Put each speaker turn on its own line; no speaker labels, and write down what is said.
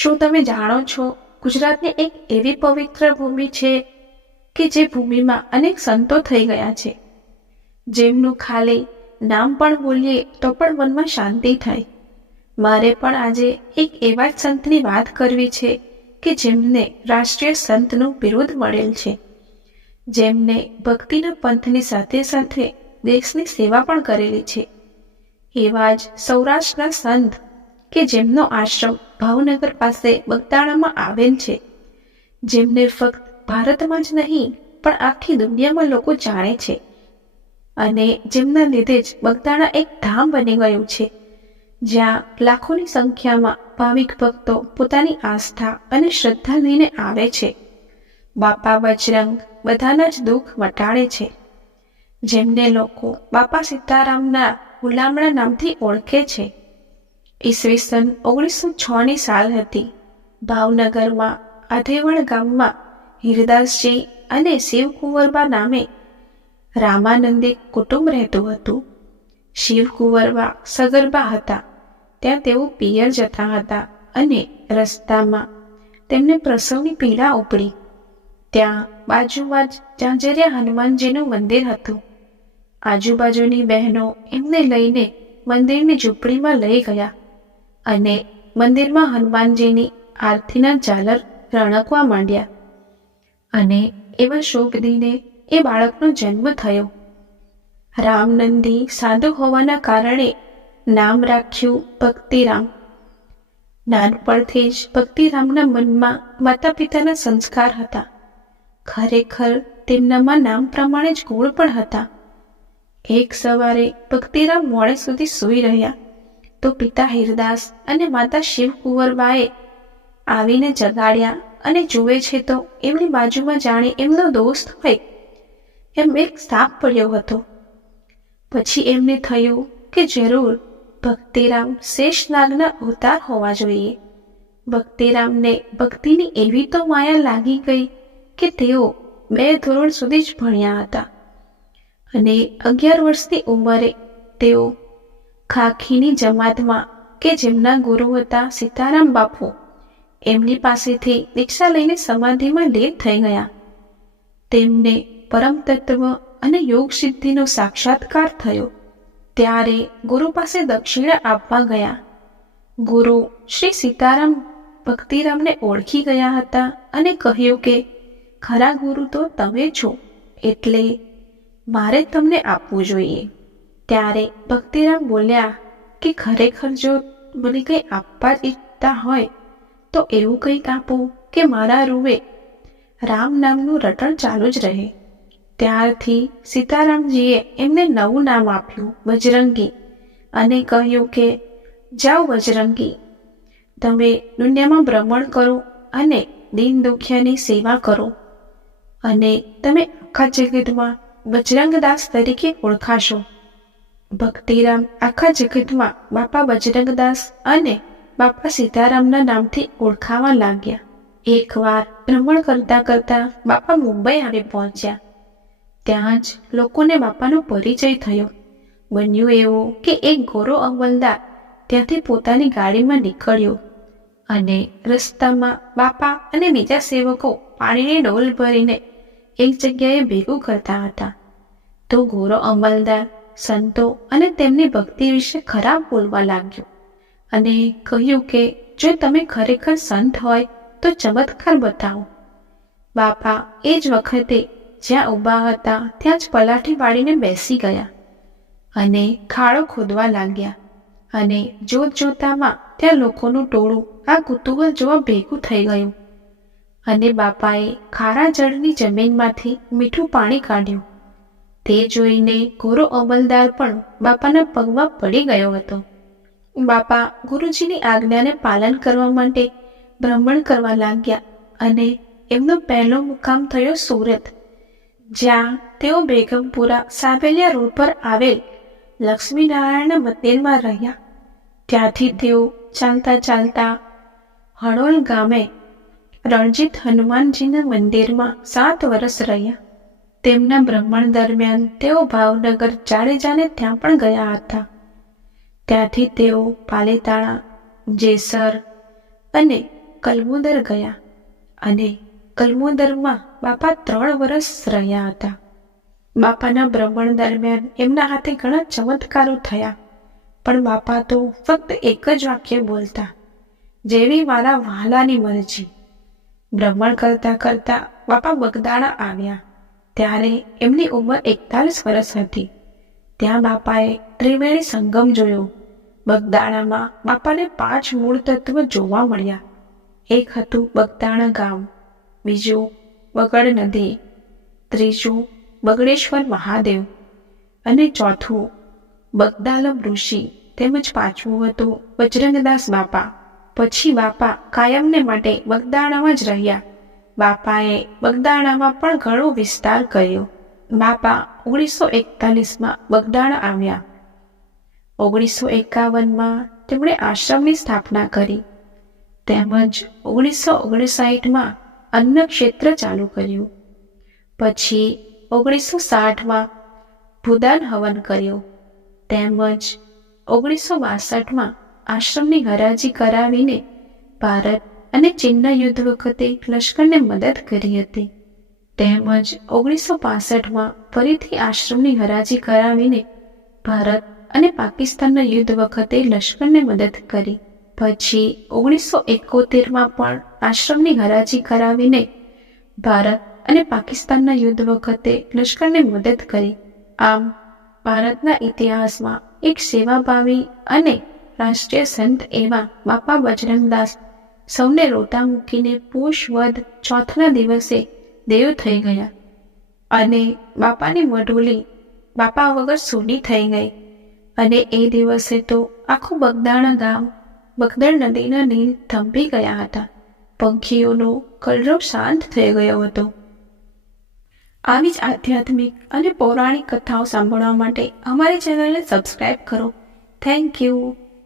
શું તમે જાણો છો, ગુજરાતની એક એવી પવિત્ર ભૂમિ છે કે જે ભૂમિમાં અનેક સંતો થઈ ગયા છે? જેમનું ખાલી નામ પણ બોલીએ તો પણ મનમાં શાંતિ થાય. મારે પણ આજે એક એવા જ સંતની વાત કરવી છે કે જેમને રાષ્ટ્રીય સંતનું બિરુદ મળેલ છે. જેમને ભક્તિના પંથની સાથે સાથે દેશની સેવા પણ કરેલી છે. એવા જ સૌરાષ્ટ્રના સંત કે જેમનો આશ્રમ ભાવનગર પાસે બગદાણામાં આવેલ છે. જેમને ફક્ત ભારતમાં જ નહીં, પણ આખી દુનિયામાં લોકો જાણે છે. અને જેમના લીધે જ બગદાણા એક ધામ બની ગયું છે. જ્યાં લાખોની સંખ્યામાં ભાવિક ભક્તો પોતાની આસ્થા અને શ્રદ્ધા લઈને આવે છે. બાપા બજરંગ બધાના જ દુઃખ મટાડે છે. જેમને લોકો બાપા સીતારામના ગુલામણા નામથી ઓળખે છે. ઈસવીસન ઓગણીસો છની સાલ હતી. ભાવનગરમાં, અધેવણ ગામમાં, હિરદાસજી અને શિવકુંવરબા નામે રામાનંદે કુટુંબ રહેતું હતું. શિવકુંવરબા સગર્ભા હતા. ત્યાં તેઓ પિયર જતા હતા અને રસ્તામાં તેમને પ્રસવની પીડા ઉપડી. ત્યાં બાજુમાં જ ઝાંઝરિયા હનુમાનજીનું મંદિર હતું. આજુબાજુની બહેનો એમને લઈને મંદિરની ઝૂંપડીમાં લઈ ગયા. અને મંદિરમાં હનુમાનજીની આરતીના ઝાલર રણકવા માંડ્યા. અને એવા શુભ દિને એ બાળકનો જન્મ થયો. રામનંદી સાધુ હોવાના કારણે નામ રાખ્યું ભક્તિરામ. નાનપણથી જ ભક્તિરામના મનમાં માતા પિતાના સંસ્કાર હતા. ખરેખર તેમનામાં નામ પ્રમાણે જ ગુણ પણ હતા. એક સવારે ભક્તિરામ મોડે સુધી સૂઈ રહ્યા. તો પિતા હિરદાસ અને માતા શિવકુંવરબાએ આવીને જગાડ્યા અને જુએ છે તો એમની બાજુમાં જાણે એમનો દોસ્ત હોય. એમ એક સાપ પડ્યો હતો. પછી એમને થયું કે જરૂર ભક્તિરામ શેષ નાગના અવતાર હોવા જોઈએ. ભક્તિરામને ભક્તિની એવી તો માયા લાગી ગઈ કે તેઓ બે ધોરણ સુધી જ ભણ્યા હતા. અને અગિયાર વર્ષની ઉંમરે તેઓ ખાખીની જમાતમાં કે જેમના ગુરુ હતા સીતારામ બાપુ, એમની પાસેથી દીક્ષા લઈને સમાધિમાં લીન થઈ ગયા. તેમને પરમ તત્વ અને યોગ સિદ્ધિનો સાક્ષાત્કાર થયો. ત્યારે ગુરુ પાસે દક્ષિણા આપવા ગયા. ગુરુ શ્રી સીતારામ ભક્તિરામને ઓળખી ગયા હતા અને કહ્યું કે, ખરા ગુરુ તો તમે છો, એટલે મારે તમને આપવું જોઈએ. ત્યારે ભક્તિરામ બોલ્યા કે ખરેખર જો મને કંઈ આપવા ઈચ્છતા હોય, તો એવું કંઈક આપો કે મારા રૂવે રામ નામનું રટણ ચાલુ જ રહે. ત્યારથી સીતારામજીએ એમને નવું નામ આપ્યું, બજરંગી, અને કહ્યું કે, જાઓ બજરંગી, તમે દુનિયામાં ભ્રમણ કરો અને દીન દુખિયાની સેવા કરો, અને તમે આખા જગતમાં બજરંગદાસ તરીકે ઓળખાશો. ભક્તિરામ આખા જગતમાં બાપા બજરંગદાસ અને બાપા સીતારામના નામથી ઓળખાવા લાગ્યા. એકવાર ભ્રમણ કરતા કરતા બાપા મુંબઈ આવી પહોંચ્યા. ત્યાં જ લોકોને બાપાનો પરિચય થયો. બન્યું એવું કે એક ગોરો અમલદાર ત્યાંથી પોતાની ગાડીમાં નીકળ્યો અને રસ્તામાં બાપા અને બીજા સેવકો પાણીની ડોલ ભરીને એક જગ્યાએ ભેગું કરતા હતા. તો ગોરો અમલદાર સંતો અને તેમની ભક્તિ વિશે ખરાબ બોલવા લાગ્યો અને કહ્યું કે જો તમે ખરેખર સંત હોય તો ચમત્કાર બતાવો. બાપા, એ જ વખતે જ્યાં ઊભા હતા ત્યાં જ પલાઠી વાળીને બેસી ગયા અને ખાડો ખોદવા લાગ્યા અને જોત જોતામાં ત્યાં લોકોનું ટોળું આ કુતૂહલ જોવા ભેગું થઈ ગયું અને બાપાએ ખારા જળની જમીનમાંથી મીઠું પાણી કાઢ્યું. તે જોઈને ગોરો અમલદાર પણ બાપાના પગમાં પડી ગયો હતો. બાપા, ગુરુજીની આજ્ઞાને પાલન કરવા માટે ભ્રમણ કરવા લાગ્યા અને એમનો પહેલો મુકામ થયો સુરત, જ્યાં તેઓ બેગમપુરા સાબેલિયા રોડ પર આવેલ લક્ષ્મીનારાયણના મંદિરમાં રહ્યા. ત્યાંથી તેઓ ચાલતા ચાલતા હણોલ ગામે રણજીત હનુમાનજીના મંદિરમાં સાત વર્ષ રહ્યા. તેમના ભ્રમણ દરમિયાન તેઓ ભાવનગર જાડેજાને ત્યાં પણ ગયા હતા. ત્યાંથી તેઓ પાલીતાણા, જેસર અને કલમુદર ગયા અને કલમુદરમાં બાપા ત્રણ વર્ષ રહ્યા હતા. બાપાના ભ્રમણ દરમિયાન એમના હાથે ઘણા ચમત્કારો થયા, પણ બાપા તો ફક્ત એક જ વાક્ય બોલતા, જેવી મારા વહાલાની મરજી. ભ્રમણ કરતા કરતા બાપા બગદાણા આવ્યા. ત્યારે એમની ઉંમર એકતાલીસ વર્ષ હતી. ત્યાં બાપાએ ત્રિવેણી સંગમ જોયો. બગદાણામાં બાપાને પાંચ મૂળ તત્વ જોવા મળ્યા. એક હતું બગદાણા ગામ, બીજું બગડ નદી, ત્રીજું બગડેશ્વર મહાદેવ અને ચોથું બગદાલમ ઋષિ તેમજ પાંચમું હતું બજરંગદાસ બાપા. પછી બાપા કાયમને માટે બગદાણામાં જ રહ્યા. બાપાએ બગદાણામાં પણ ઘણો વિસ્તાર કર્યો. બાપા ઓગણીસો એકતાલીસમાં બગદાણા આવ્યા. ઓગણીસો એકાવનમાં તેમણે આશ્રમની સ્થાપના કરી. તેમજ ઓગણીસો ઓગણસાઠમાં અન્ન ક્ષેત્ર ચાલુ કર્યું. પછી ઓગણીસો સાઠમાં ભૂદાન હવન કર્યું. તેમજ ઓગણીસો બાસઠમાં આશ્રમની હરાજી કરાવીને ભારત અને ચીનના યુદ્ધ વખતે લશ્કરને મદદ કરી હતી. તેમજ ઓગણીસો પાસઠમાં ફરીથી આશ્રમની હરાજી કરાવીને ભારત અને પાકિસ્તાનના યુદ્ધ વખતે લશ્કરને મદદ કરી. પછી ઓગણીસો એકોતેરમાં પણ આશ્રમની હરાજી કરાવીને ભારત અને પાકિસ્તાનના યુદ્ધ વખતે લશ્કરને મદદ કરી. આમ, ભારતના ઇતિહાસમાં એક સેવાભાવી અને રાષ્ટ્રીય સંત એવા બાપા બજરંગદાસ સૌને રોતા મૂકીને પુષ વધ ચોથના દિવસે દેવ થઈ ગયા અને બાપાની મઢોલી બાપા વગર સૂની થઈ ગઈ. અને એ દિવસે તો આખું બગદાણા ગામ બગદડ નદીના નીર થંભી ગયા હતા. પંખીઓનો કલરવ શાંત થઈ ગયો હતો. આવી જ આધ્યાત્મિક અને પૌરાણિક કથાઓ સાંભળવા માટે અમારી ચેનલને સબસ્ક્રાઈબ કરો. Thank you